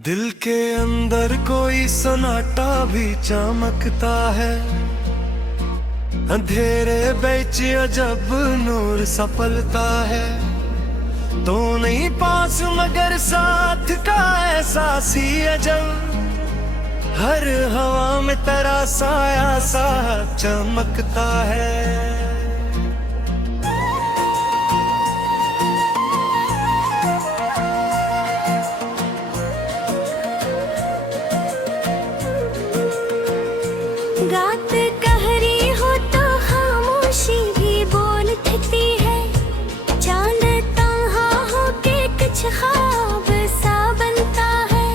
दिल के अंदर कोई सन्नाटा भी चमकता है, अंधेरे बीच अजब नूर सपलता है। तो नहीं पास मगर साथ का एहसास ही अजब, हर हवा में तेरा साया सा चमकता है। रात कहरी हो तो खामोशी भी बोल देती है, चांद तन्हा हो के कुछ ख्वाब सा बनता है।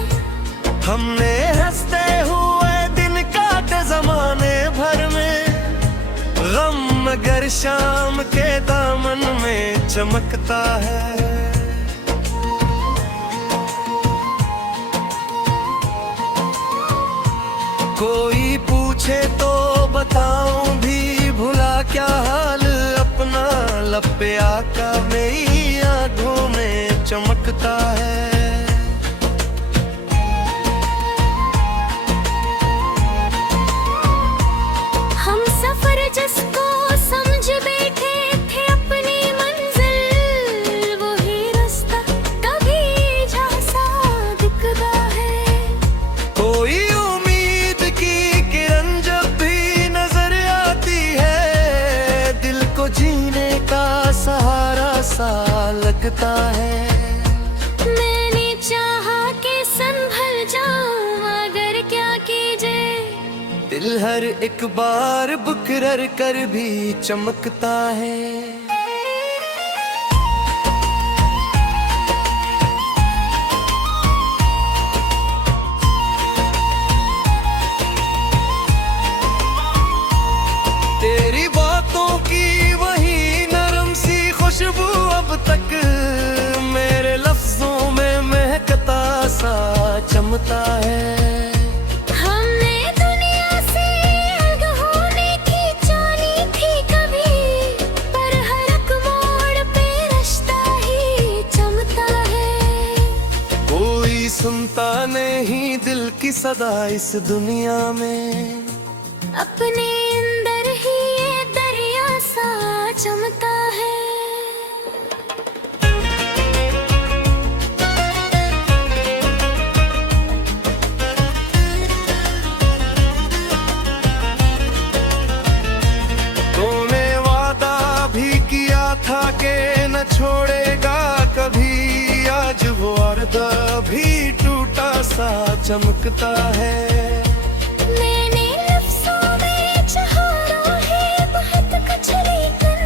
हमने हंसते हुए दिन काटे जमाने भर में, गम मगर शाम के दामन में चमकता है। कोई पूछे तो बताऊं भी भुला क्या हाल अपना, लब पे आका मेरी आंखों में चमकता है। हम सफर जिसको समझ बैठे थे अपनी मंजिल, वही रास्ता कभी झांसा दिखता है। कोई उम्मीद की किरण जब भी नजर आती है, दिल को जीने का सहारा सा लगता है। मैंने चाहा कि संभल जाऊं मगर क्या कीजिए, दिल हर एक बार बुकरर कर भी चमकता है। तेरी बातों की वही नरम सी खुशबू अब तक मेरे लफ्जों में महकता सा चमकता है। हमने दुनिया से अलग होने की जानी थी कभी, पर हर एक मोड़ पे रिश्ता ही चमकता है। कोई सुनता नहीं दिल की सदा इस दुनिया में, अपने अंदर ही ये दरिया सा चमकता है। तूने वादा भी किया था कि न छोड़ेगा कभी, आज वो वादा भी टूटा सा चमकता है। मैंने लफ्ज़ों में चाहा है बहुत कुछ, लेकिन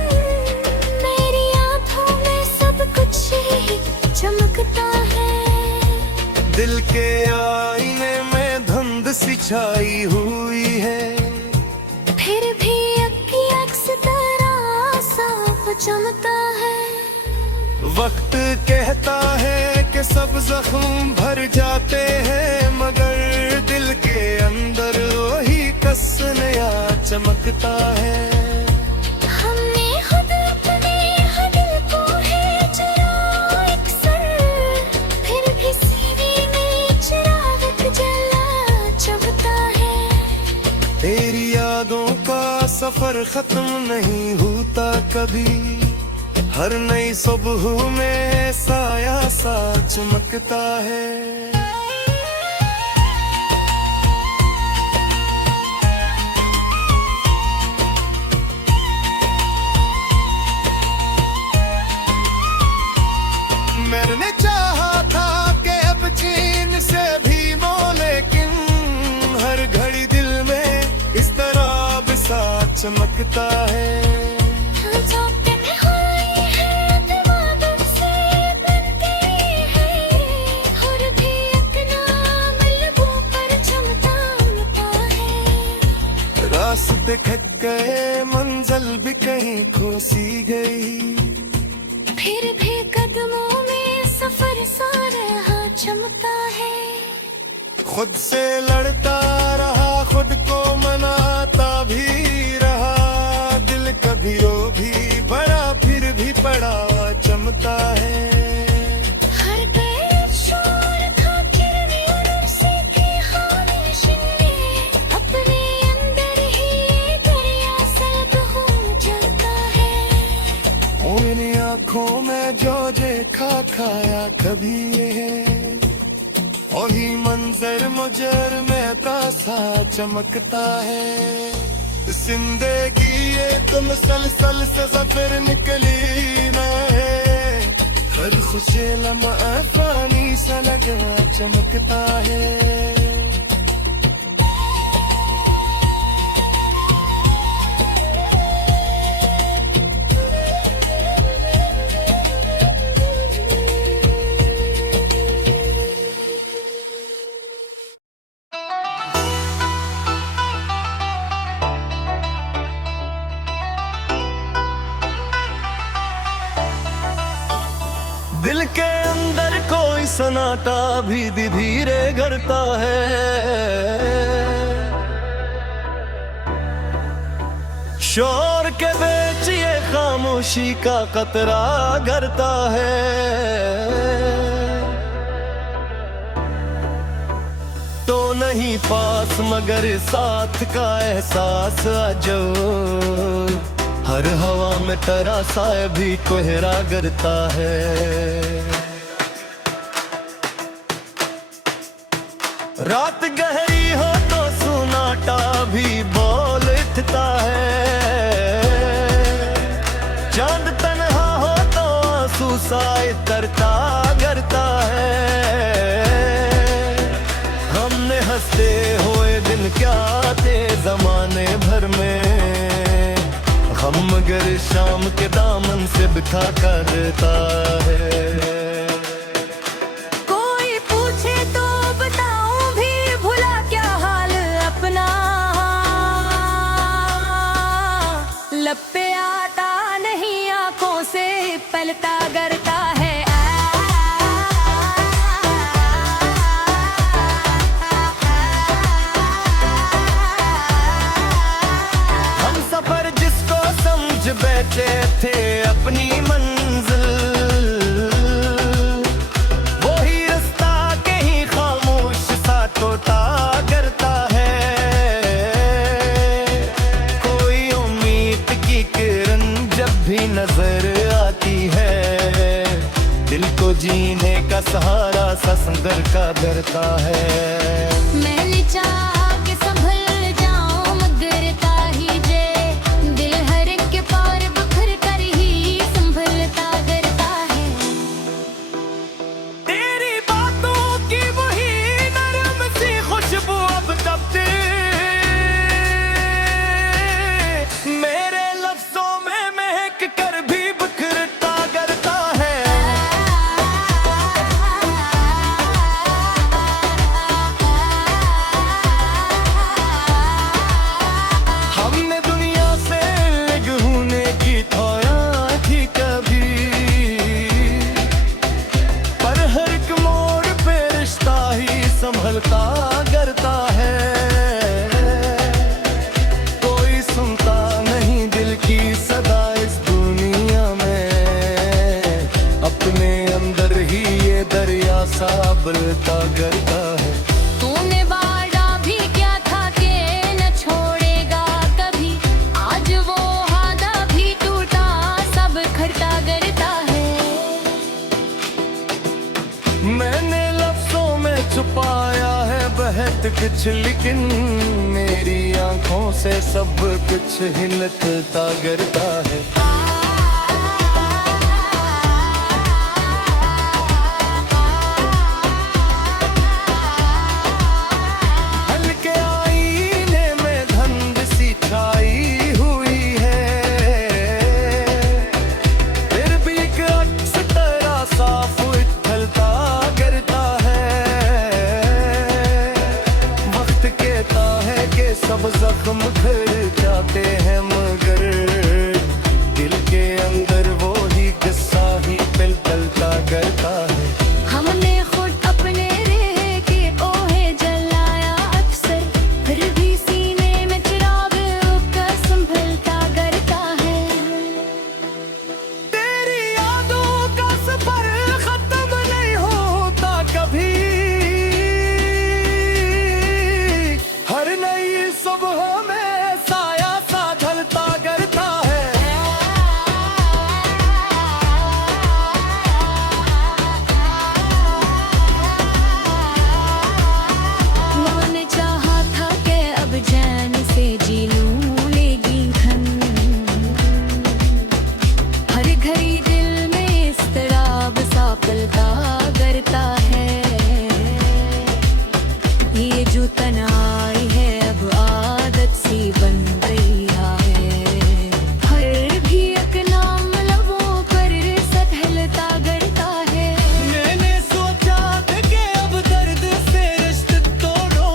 मेरी आँखों में सब कुछ ही चमकता है। दिल के आईने में धुंध सी छाई हुई है, फिर भी अक्की अक्स तरह साफ चमकता है। वक्त कहता है कि सब जख्म भर जाते हैं, मगर दिल के अंदर वही कस नया चमकता है। हमने खुद अपने हर दिल को है जरा एक सर, फिर भी सीने में चिराग जला चमकता है। तेरी यादों का सफर खत्म नहीं होता कभी, हर नई सुबह में साया सा चमकता है। मैंने चाहा था कि अब चीन से भी मो, लेकिन हर घड़ी दिल में इस तरह बिसा चमकता है। धोखे में हुई है दिमाग से बनती है, और भी एक नाम लबों पर चमकता है। रास्ते खक गए मंजिल भी कहीं खो सी गई, फिर भी कदमों में सफर सा रहा चमकता है। खुद से लड़ता रहा, खुद को मनाता भी रहा, दिल कभी रो भी बड़ा फिर भी पड़ा चमकता है। हर पैर शोर था किरने कभी ये वही मंजर मुजर में तासा चमकता है। जिंदगी ये तुम सलसल से सफर निकली ना है, हर खुशी लम्हा पानी सा लगा चमकता है। दिल के अंदर कोई सन्नाटा भी धीरे गरता है। शोर के बीच ये खामोशी का कतरा गरता है। तो नहीं पास मगर साथ का एहसास अजब, हर हवा में तरासा भी कोहरा गिरता है। रात गहरी हो तो सुनाटा भी बोल उठता है। चांद तन्हा हो तो आंसू साए तरता गरता है। हमने हंसते हुए दिन क्या थे जमाने भर में, हम मगर शाम के दामन से बिठा करता है। कोई पूछे तो बताऊं भी भुला क्या हाल अपना, लब पे आता नहीं आंखों से पलता गरता है। बैठे थे अपनी मंजिल, वही रास्ता कहीं खामोश सा तोता करता है। कोई उम्मीद की किरण जब भी नजर आती है, दिल को जीने का सहारा सा संगर का करता है। मैंने चाहा कि संभल जाऊं मगर ताही जे, दिल हर के पार बखर कर ही संभलता गरता है। तेरी बातों की वही नरम सी खुशबू अब तब से मेरे लफ्जों में महक कर भी बिखरता गरता है। हमने दुनिया से होने की थोड़ा थी कभी, पर हर एक मोड़ पे रिश्ता ही संभलता गरता है। कोई सुनता नहीं दिल की सदा इस दुनिया में, अपने अंदर ही ये दरिया सा बलता गरता है। तूने वादा भी क्या था कि न छोड़ेगा कभी, आज वो वादा भी टूटा सब खरता गरता है। मैंने लफ्जों में छुपाया है बहुत कुछ, लेकिन मेरी आंखों से सब कुछ हिलता गरता है। हल्के आईने में धुंध सी छाई हुई है, फिर भी एक अक्स तेरा साफ उछलता गिरता है। वक्त कहता है कि सब जख्म भर जाते हैं, मगर दिल के अंदर वो ही गुस्सा ही पिलता करता है। हमने खुद अपने रेह के ओहे जलाया अक्सर, फिर भी सीने में चिराग का संभलता गरता है। तेरी यादों का सफर खत्म नहीं होता कभी, हर नई सुबह में साया सा ढलता तन्हाई है अब आदत सी बन गई है। हर भी एक नाम लबों पर सहलता गरता है। मैंने सोचा था कि अब दर्द से रिश्ते तोड़ो,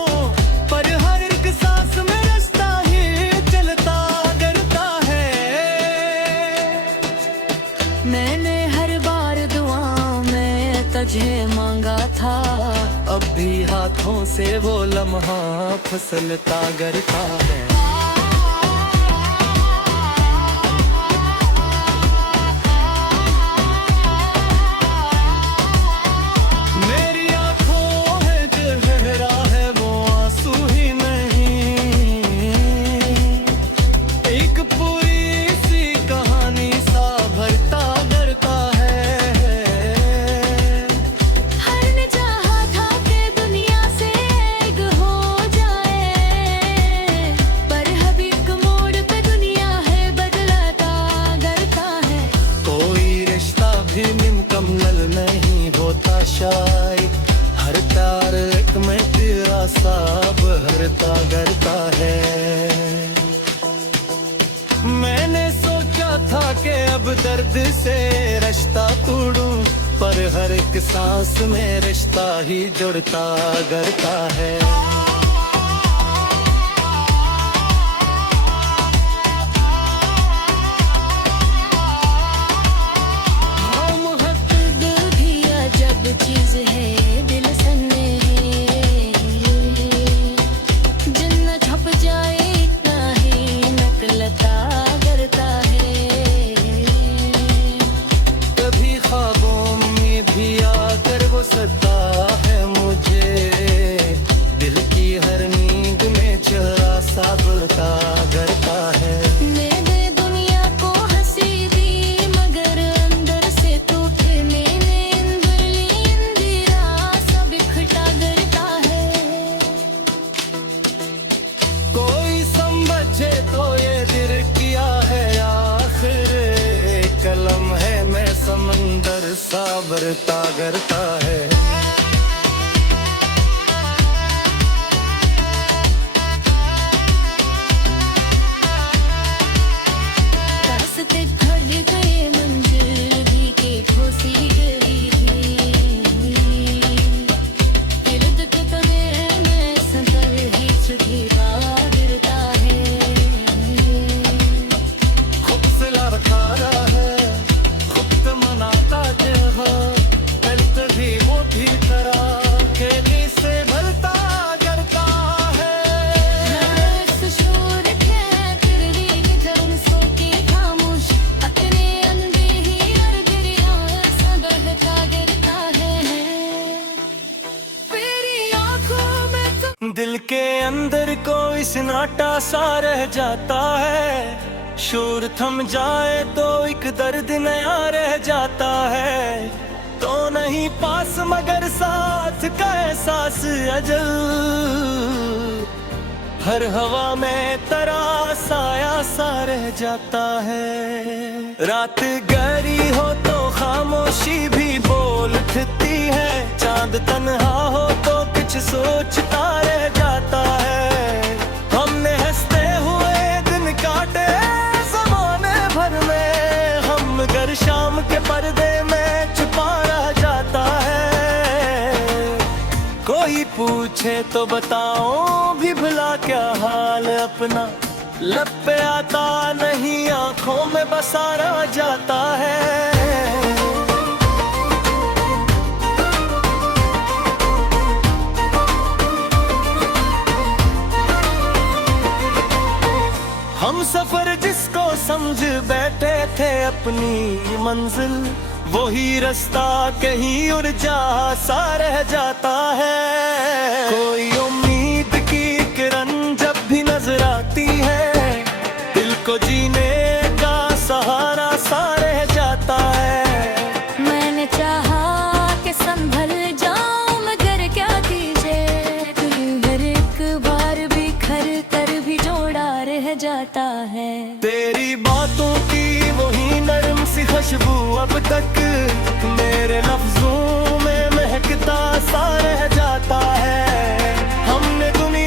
पर हर एक सांस में रास्ता ही चलता करता है। मैंने हर बार दुआ में तुझे मांगा था, अब भी हाथों से वो लम्हा फिसलता करता है। मेरी आंखों है चेहरा है वो आंसू ही नहीं, एक पूरी सी कहानी सा भरता करता है। हर ने चाहा था कि दुनिया से एक हो जाए, पर अब एक मोड़ पे दुनिया है बदलाता करता है। कोई रिश्ता भी मुकम्मल नहीं होता शायद, हर तार एक में तेरा सा बहरता करता है। मैंने सोचा था कि अब दर्द से रिश्ता तोड़ूं, पर हर एक सांस में रिश्ता ही जुड़ता करता है। दिल भी अजब चीज है, दिल सन्ने जिन्न छप जाए इतना ही नकलता करता है। कभी ख्वाबों में भी आकर वो सता है मुझे, दिल की हर नींद में चेहरा सा बुलता करता है। मैंने दुनिया को हंसी दी मगर अंदर से टूटे, मैंने इंदिरा सब इकट्ठा करता है। कोई समझे तो ये दिल किया है आखिर, एक कलम है मैं समंदर सा बरता करता है। रास्ते खड़ गए मंजिल भी के ठोसी गई थी, इर्द के तने में संतर ही छुटी गिरता है। खुद से लड़का है खुद मनाता जहा, कल्प भी वो भी तरह खेली से भरता करता है। शोर के फिर भी धर्म सो के खामोश, अपने अंधे ही हर गिरिया सा बहता गिरता है। तेरी आंखों में तो दिल के अंदर कोई सन्नाटा सा रह जाता है, शोर थम जाए तो एक दर्द नया रह जाता है। तो नहीं पास मगर साथ का एहसास अजल, हर हवा में तरा साया सा रह जाता है। रात गहरी हो तो खामोशी भी बोल उठती है, चांद तन्हा हो तो कुछ सोचता रह जाता है। हमने हंसते हुए दिन काटे ज़माने भर में, हम घर शाम के पर्दे में छुपा रह जाता है। कोई पूछे तो बताओ भी भला क्या हाल अपना, लब पे आता नहीं आंखों में बसा रह जाता है। हम सफर जिसको समझ बैठे थे अपनी मंजिल, वही रास्ता कहीं और जा सा रह जाता है। कोई उम्मीद की किरण जब भी नजर आती है, दिल को जीने का सहारा सा रह जाता है। मैंने चाहा कि संभल जाऊं मगर क्या कीजिए, दिल हर एक बार बिखर कर भी जोड़ा रह जाता है। तेरी बातों की वही नरम सी खुशबू अब तक मेरे लफ्जों में महकता सा रह जाता है। हमने दुनिया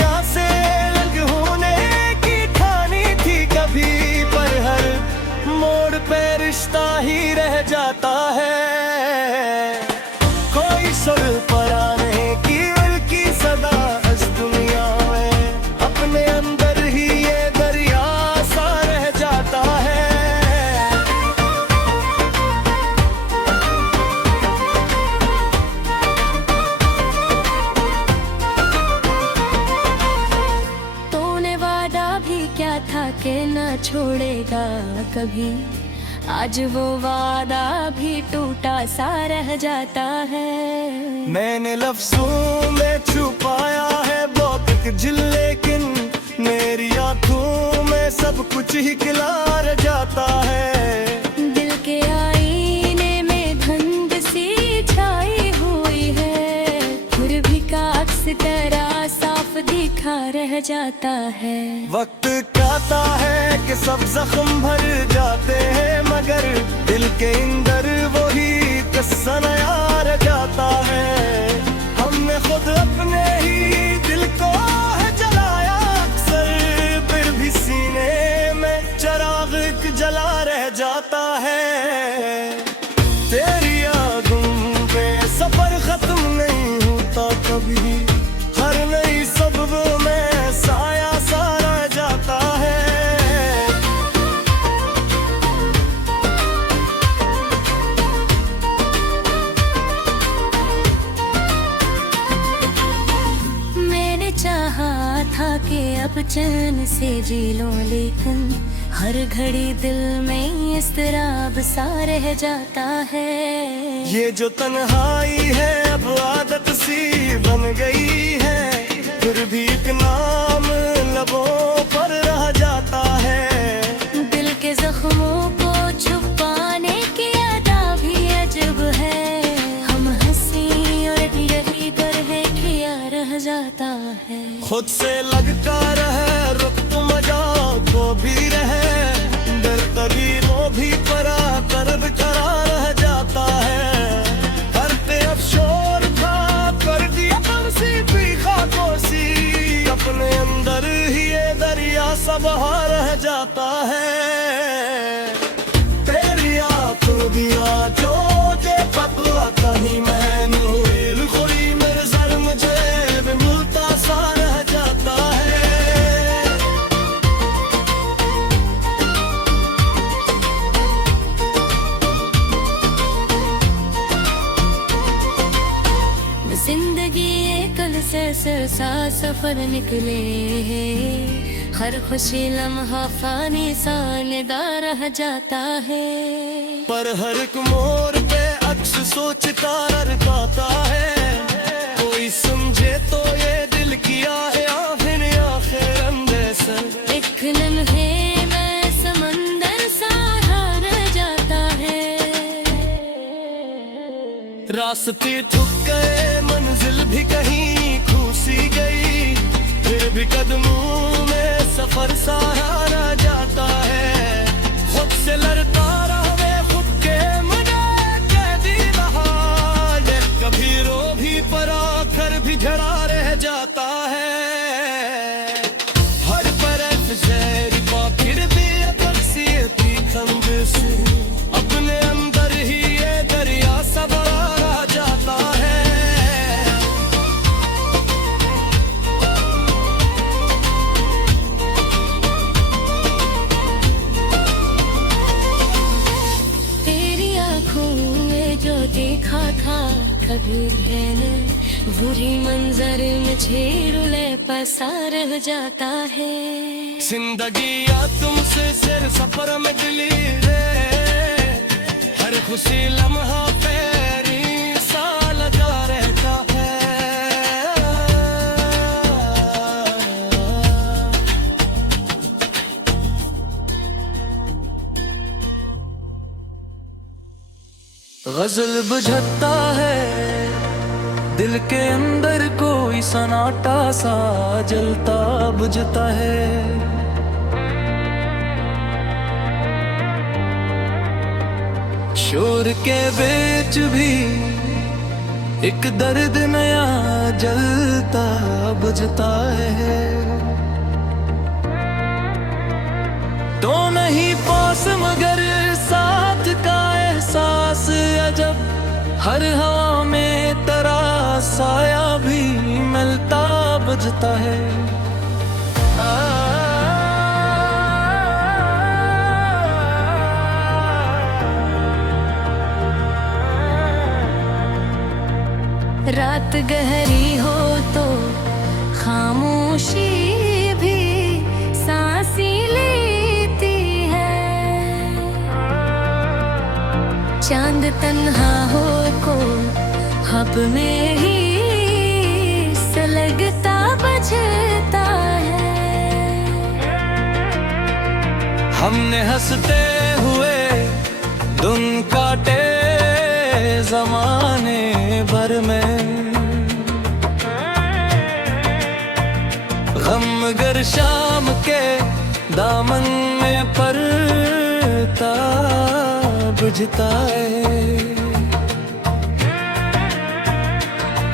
छोड़ेगा कभी। आज वो वादा भी टूटा सा रह जाता है। मैंने लफ्जों में छुपाया है बहुत कुछ, लेकिन मेरी आंखों में सब कुछ ही खिला रह जाता है। दिल के आईने में धुंध सी छाई हुई है, फिर भी काक्स तरह साफ दिखा रह जाता है। वक्त कहता है कि सब जख्म भर जाते हैं, मगर दिल के अंदर वही किस्सा नया रह जाता है। हमने खुद अपने ही दिल को है जलाया अक्सर, फिर भी सीने में चिराग जला रह जाता है। तेरी यादों में सफर खत्म नहीं होता कभी, हर नई सबब में साया सा रह जाता है। मैंने चाहा था कि अब चैन से जी लूं, लेकिन हर घड़ी दिल में इस तरह सा रह जाता है। ये जो तन्हाई है अब आदत सी बन गई है, फिर भी एक नाम लबों पर रह जाता है। दिल के जख्मों को छुपाने की अदा भी अजब है, हम हंसी और यही तरह किया रह जाता है। खुद से लगता रहे रुत मजाक को भी रहे, दिल तरीरों भी परा कर्ब करा रह जाता है। करते अब शोर था कर दिया बंसी भी खामोशी, अपने अंदर ही ये दरिया सा बहा रह जाता है। तेरी आंखों दिया जो जे पतला कहीं मैनू कोई मेरे सर मुझे मिलता सा रह जाता है। जिंदगी कल से सा सफर निकले, हर खुशी लम्हा फानी सा निदा रह जाता है। पर हर एक मोड़ पे अक्स सोचता रहता है, कोई समझे तो ये दिल किया है आखिर अंदेश। एक लम्हे में समंदर सा रह जाता है। रास्ते थक गए मंजिल भी कहीं खूसी गई, फिर भी कदमों में सफर सारा रह जाता है। खुद से लड़ता रहे खुद के मुझे कैदी रहा, ये कभी रो भी पर आकर भी झड़ा रह जाता है। हर तरफ जहरी फिर भी अक्सियती खंजर से, अपने अंदर ही ये दरिया सब रह जाता है। तेरी आँखों में जो देखा था कभी मैंने, बुरी मंजर में छेड़ुले पसार रह जाता है। जिंदगी या तुमसे सिर सफर में डली रे, हर खुशी लम्हा फेरी सा लगा रहता है। गजल बुझता है दिल के अंदर, कोई सन्नाटा सा जलता बुझता है। शोर के बीच भी एक दर्द नया जलता बुझता है। तो नहीं पास मगर साथ का एहसास अजब, हर हवा में तेरा साया भी मिलता बुझता है। रात गहरी हो तो खामोशी भी सांसी लेती तन्हा हो को हब में ही लगता बजता है। हमने हंसते हुए धुन काटे जमाने भर में, गम गर शाम के दामन में पड़ता बुझता है।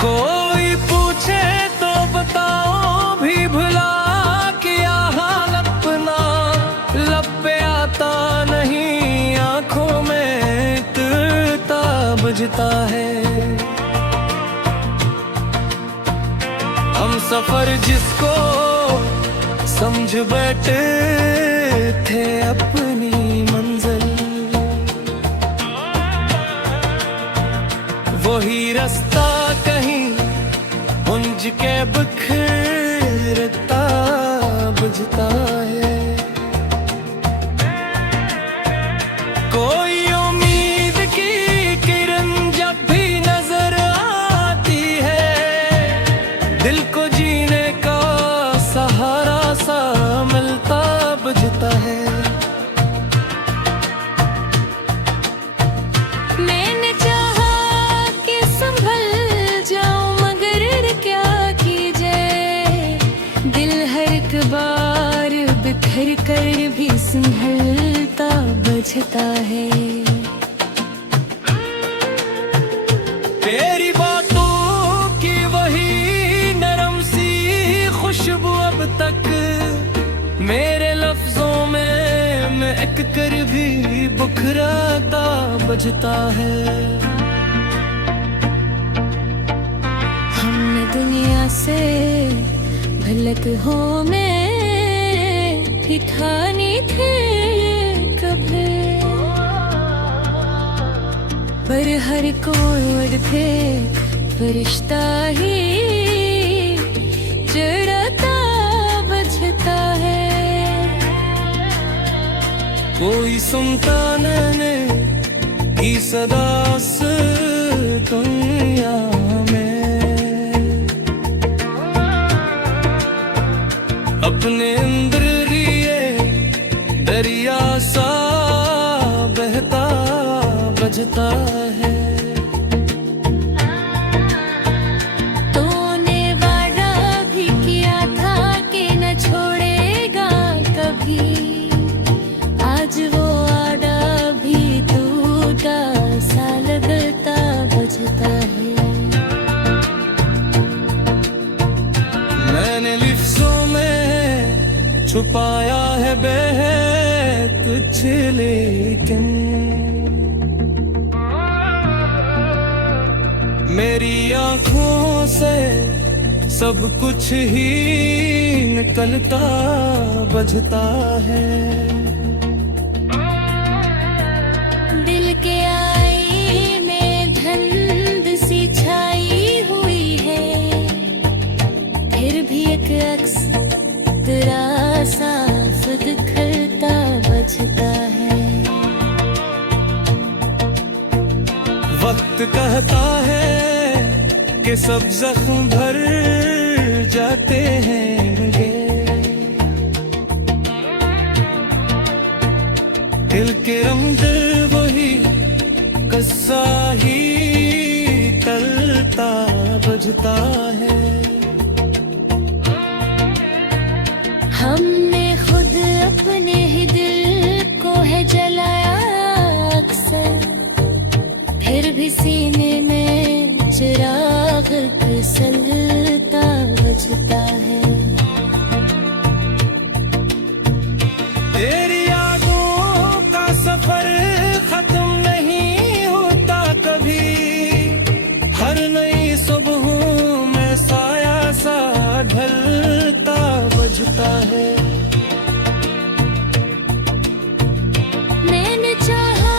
कोई पूछे तो बताओ भी भुला किया हाल अपना, लब पे आता नहीं आंखों में इतना बुझता है। हम सफर जिसको समझ बैठे थे अपनी मंजिल, वही रास्ता कहीं मुंज के बिखरता बुझता है। कोई उम्मीद की किरण जब भी नजर आती है, दिल को जीने का सहारा सा मिलता बुझता है। बार बिखर कर भी संभलता बचता है। तेरी बातों की वही नरम सी खुशबू अब तक मेरे लफ्जों में महक कर भी बुखराता बजता है। हमने दुनिया से भलक हो में भी ठानी थे कभी, पर हर कोई पे फरिश्ता ही जड़ता बचता है। कोई सुनता मैंने की सदा से दुनिया में, अपने अंदर लिए दरिया सा बहता बजता है। तूने वादा भी किया था कि न छोड़ेगा कभी, आज वो वादा भी टूटा सा लगता बजता है। मैंने लिफ्ज़ों में छुपाया है बेहद कुछ, लेकिन मेरी आंखों से सब कुछ ही निकलता बजता है। दिल के आईने धुंध सी छाई हुई है, फिर भी एक अक्स तेरा साफ दिखता बजता है। वक्त कहता है कि सब जख्म भर जाते हैं मुझे, दिल के अंदर वही कस्सा ही टलता बजता है। हमने खुद अपने ही दिल को है जलाया अक्सर, फिर भी सीने में चिराग फिसलता बजता है। तेरी यादों का सफर खत्म नहीं होता कभी, हर नई सुबह में साया सा ढलता बजता है। मैंने चाहा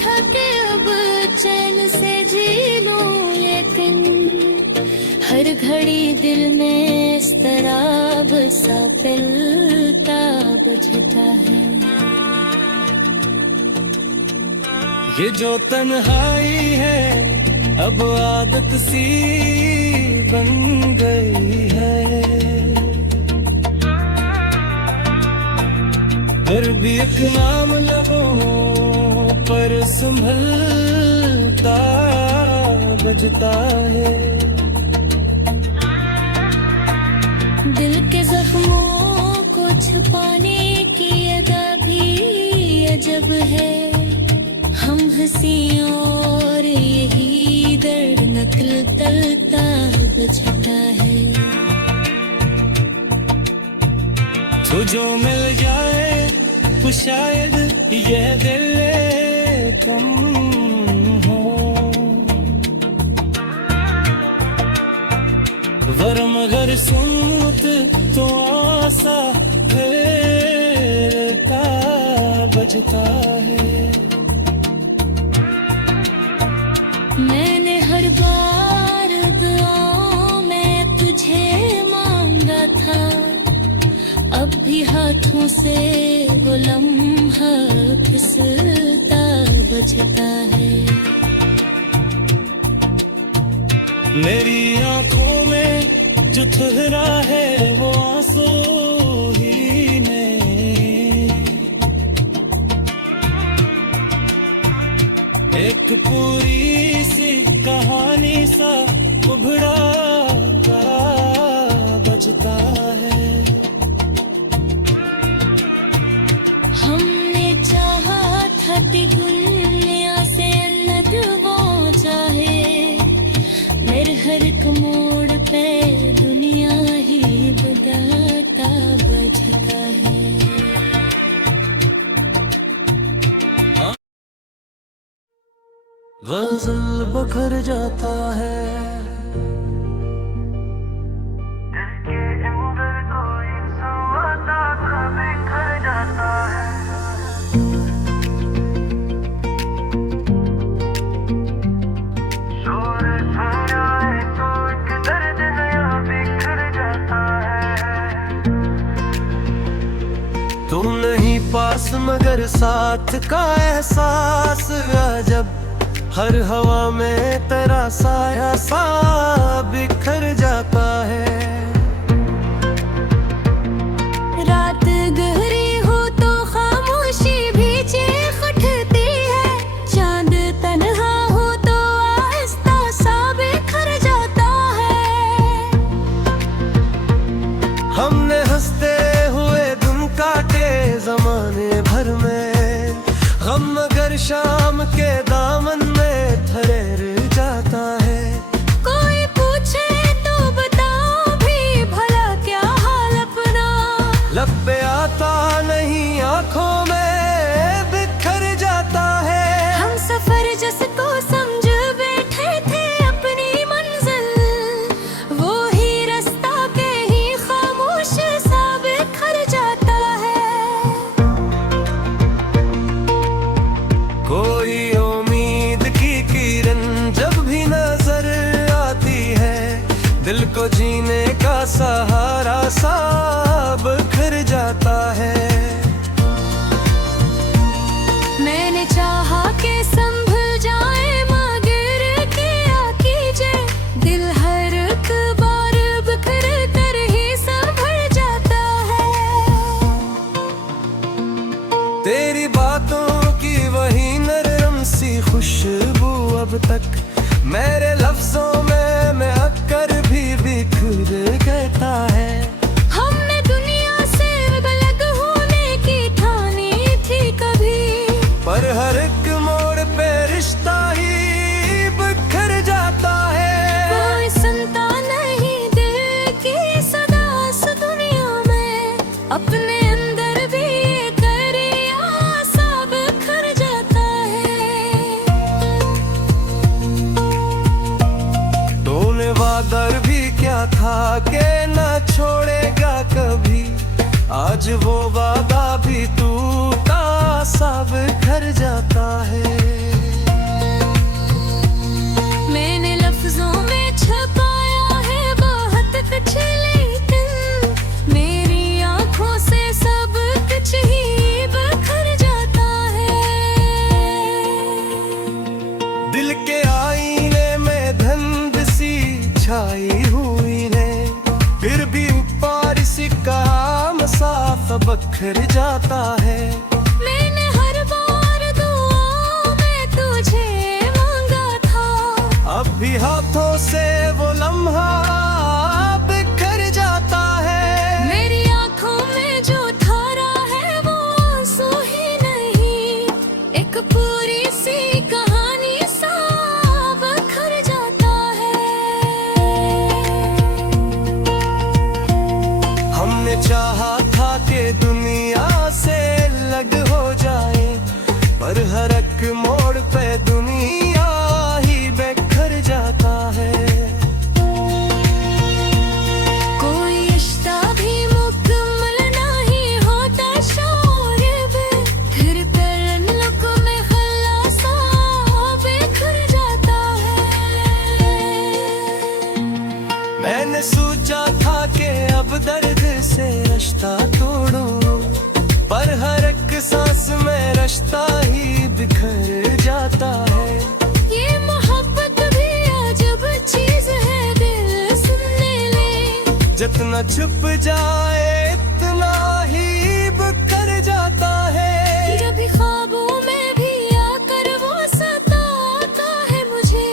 था कि अब चैन से जी लूं, लेकिन हर घड़ी दिल में इस तरह सा पिलता बजता है। ये जो तन्हाई है अब आदत सी बन गई है, फिर भी एक नाम लबों पर संभलता बजता है। दिल के जख्मों को छुपाने की अदा भी अजब है, हम हंसी और यही दर्द नकल तलता बजता है। तो जो मिल जाए वो शायद यह दिल कम हो, वरम अगर सुनत तो आसा फिरता बजता है। मैंने हर बार दुआओं में तुझे मांगा था, अब भी हाथों से वो लम्हा फिसलता बजता है। मेरी आंखों में जो ठहरा है वो आंसू ही ने, एक पूरी सी कहानी सा उभड़ा बजता है। हमने चाहा था कि दुनिया से अलग हो जाए, मेरे हर एक मोड़ पे दुनिया ही बदलता बजता है। गज़ल बखर जाता है, तुम नहीं पास मगर साथ का एहसास अजब, हर हवा में तेरा साया सा बिखर जाता है। रात गहरी हो तो खामोशी भी चीख उठती है, चांद तन्हा हो तो आहिस्ता सा बिखर जाता है। हमने हंसते हुए दिन काटे जमाने भर में, गम मगर शाम के दामन में ठहर जाता है। कोई पूछे तो बताओ भी भला क्या हाल अपना, लब पे आता नहीं आंखों में बिखर जाता है। हम सफर जिसको समझ बैठे थे अपनी मंजिल, वो ही रास्ता के ही खामोश सा बिखर जाता है। कोई उम्मीद की किरण जब भी नजर आती है, दिल को जीने का सहारा सा बिखर जाता है। मैंने चाहा कि संभल जाए मगर क्या कीजिए, दिल हर एक बार बिखर कर ही संभल जाता है। तेरी बातों की वही नरम सी खुशबू अब तक मेरे लफ्जों में महक कर भी बिखर कहता है। हमने दुनिया से अलग होने की ठानी थी कभी, पर हर एक मोड़ पे रिश्ता ही बिखर जाता है। कोई सुनता नहीं दिल की सदा इस दुनिया में, अपने अंदर भी ये दरिया सा बिखर जाता है। तूने वादर भी क्या था कि न छोड़ेगा कभी, आज वो वादा भी टूटा सा बिखर जाता है। मैंने लफ्जों में छुपाया है बहुत कुछ, लेकिन मेरी आंखों से सब कुछ ही बिखर जाता है। बखर जाता है। मैंने हर बार दुआओं में तुझे मांगा था, अब भी हाथों से वो लम्हा बिखर जाता है। मेरी आंखों में जो धारा है वो आंसू ही नहीं, एक पूरी सी कहानी सा बखर जाता है। हमने चाहा था कि दुनिया से अलग हो जाए, पर हर एक मोड़ पे दुनिया ही बिखर जाता है। कोई रिश्ता भी मुकम्मल नहीं होता शौर्य में, फिर तल्लुक में खलासा बिखर जाता है। मैंने सोचा था कि अब दर्द से रिश्ता तोड़ूं, पर हर एक सांस में रिश्ता ही बिखर जाता है। ये मोहब्बत भी अजब चीज है, दिल सुनने ले। जितना छुप जाए इतना ही बिखर जाता है। जब भी ख्वाबों में भी आकर वो सताता है मुझे,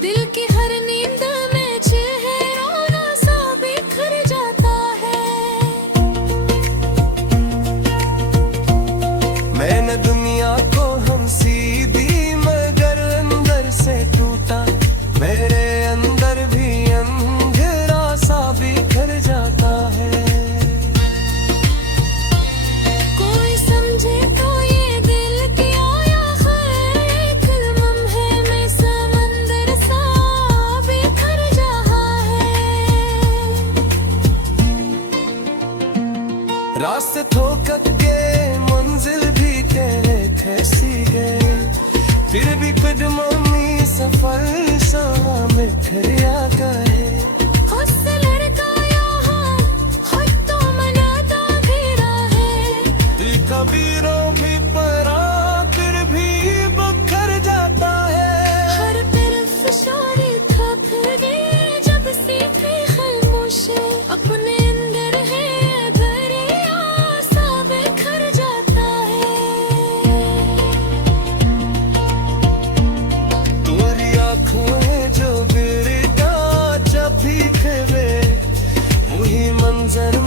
दिल की हर नींद में चेहरा सा बिखर जाता है। मैंने दुनिया को हंसी दी मगर अंदर से टूटा, मेरे अंदर भी अंधेरा सा बिखर जाता है। कोई समझे तो ये दिल की आया खैर, एक लम्हे में समंदर सा बिखर रहा है। रास्ते थोक गए, मंजिल भी तेरे खसी गए, फिर भी कदमों में सफर सा बिखरिया गए। उससे लड़का यहाँ खुद तो मनाता भी रहे, दिल कबीरों भी परा फिर भी बिखर जाता है। हर तरफ शोर थक गए जब से थे खामोश, अपने अंदर है भरे आसा बिखर जाता है। तोरी आँखों में जो बिरगा जब भी खेवे, वही मंजर